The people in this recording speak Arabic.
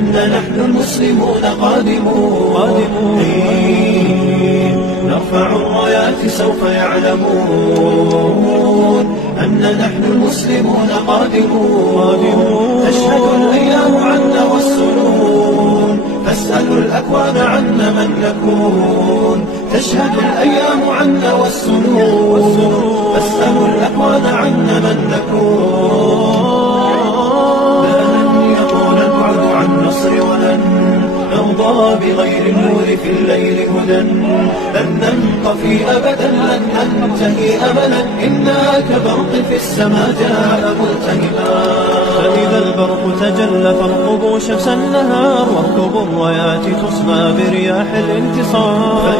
أن نحن المسلمون قادمون. نرفع الرايات سوف يعلمون أن نحن المسلمون قادمون. تشهد الأيام عنا والسنون، فاسألوا الأكوان عنا من نكون. تشهد الأيام عنا والسنون، فاسألوا الأكوان عنا من نكون. لن يطول البعد عن نصر ولن نرضى بغير النور في الليل هدى. لن ننطفي أبدا، لن ننتهي أبدا، إنا كبرق في السماء جاء ملتهبا. فإذا البرق تجلى فارقبوا شمس النهار، واركبوا الرايات تصبى برياح الانتصار.